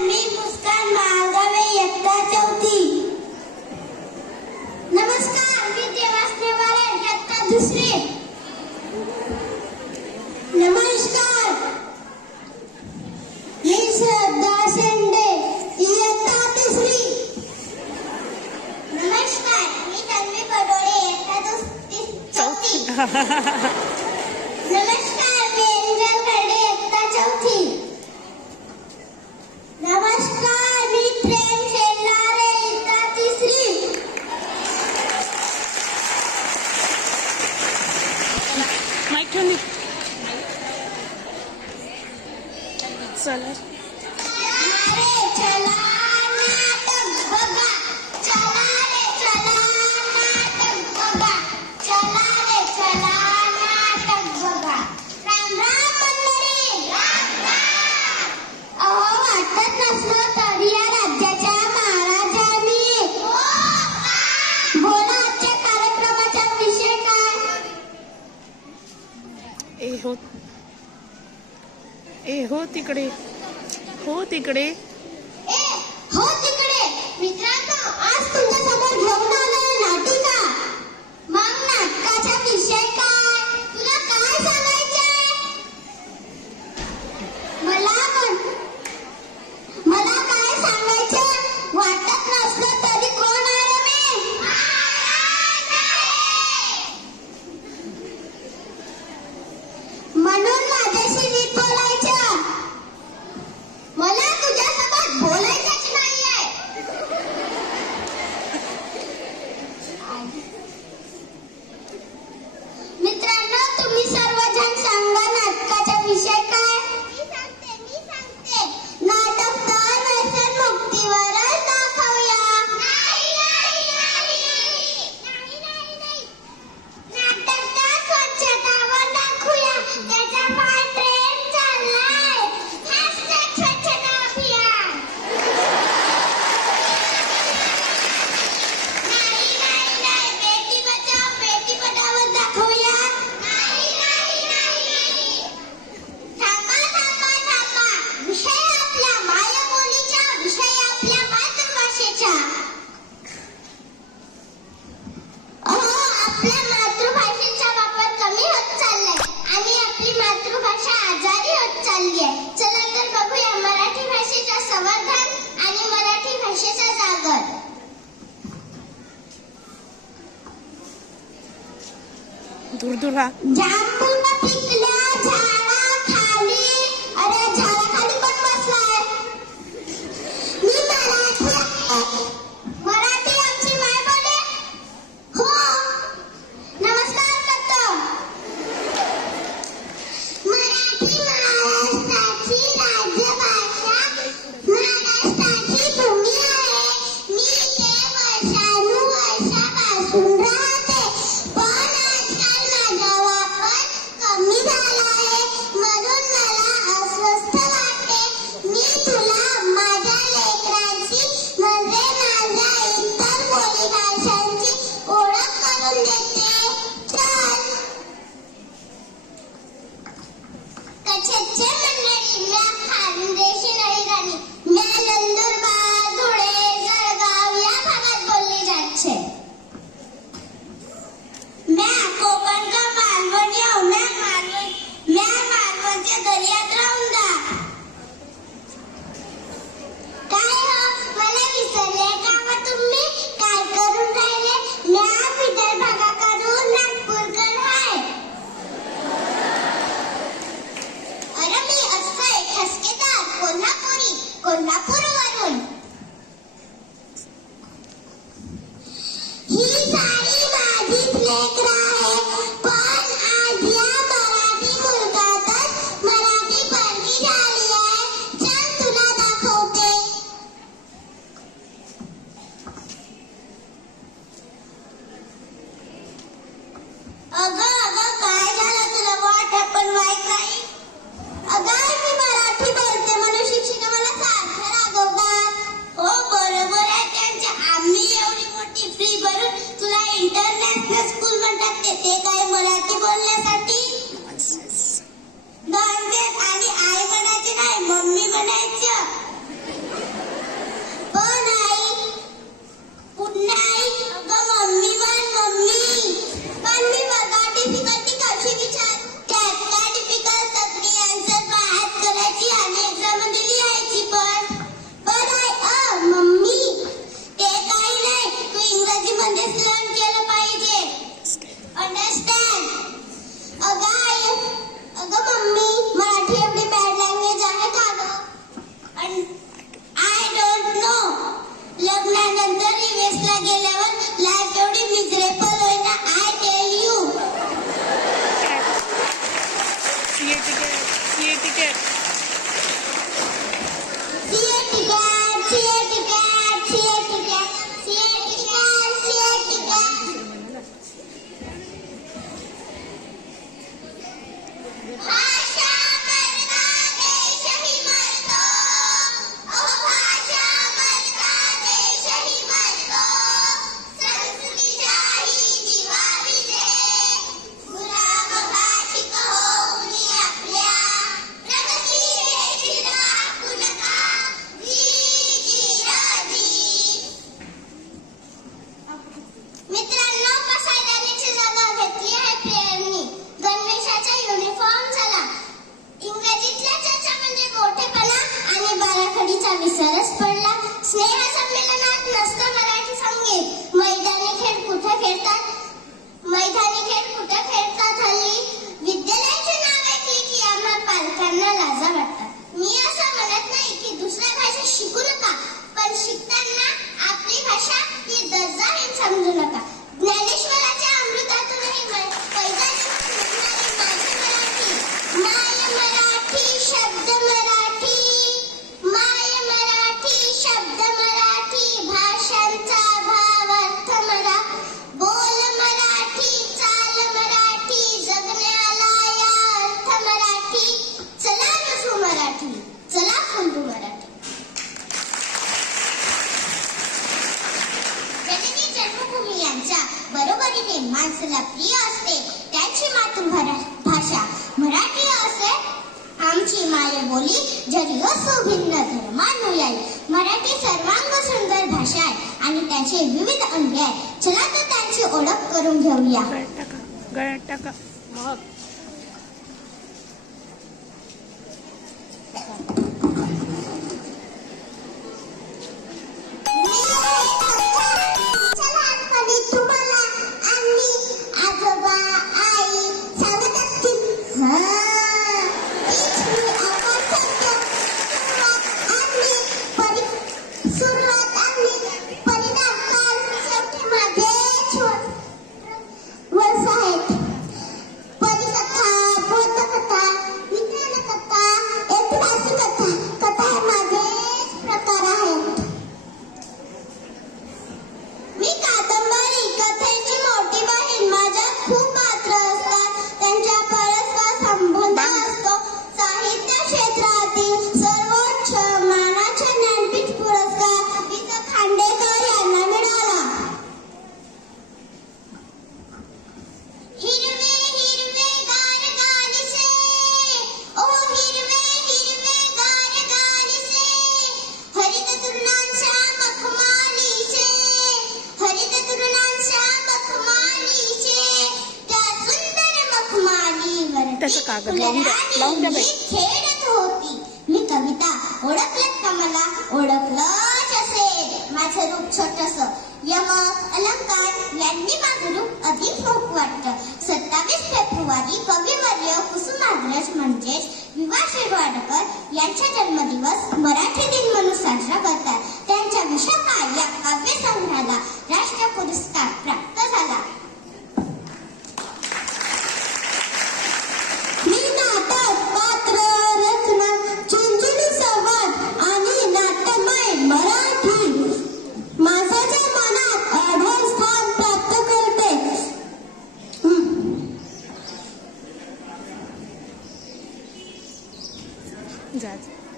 मी मुस्कान माळगावे इयत्ता चौथी. नमस्कार मी देवासने वाले इयत्ता दुसरी. नमस्कार. मी श्रद्धा शेंडे इयत्ता तिसरी नमस्कार मी तन्वी पडोळे इयत्ता चौथी. नमस्कार. salas. तिकडे. हो तिकडे. हो तिकडे. मित्रांनो आज तुमच्या দূর দূরা। and this मराठी सर्वांग सुंदर भाषा आहे आणि त्याचे विविध अंग आहे चला तर त्यांची ओळख करून घेऊया. गळ्यात टाका माझं कागद लावून द्या लावून द्या बाई. खेळत होती. मी कविता ओळखलं का मला? ओळखलं असेल. माझं रूप छोटस. यम अलंकार यांनी माझं रूप अधिक मोठ वाटत. सत्तावीस फेब्रुवारी कविवर्य कुसुमाग्रज म्हणजेच विवा शिरवाडकर यांचा जन्मदिवस मराठी 你在？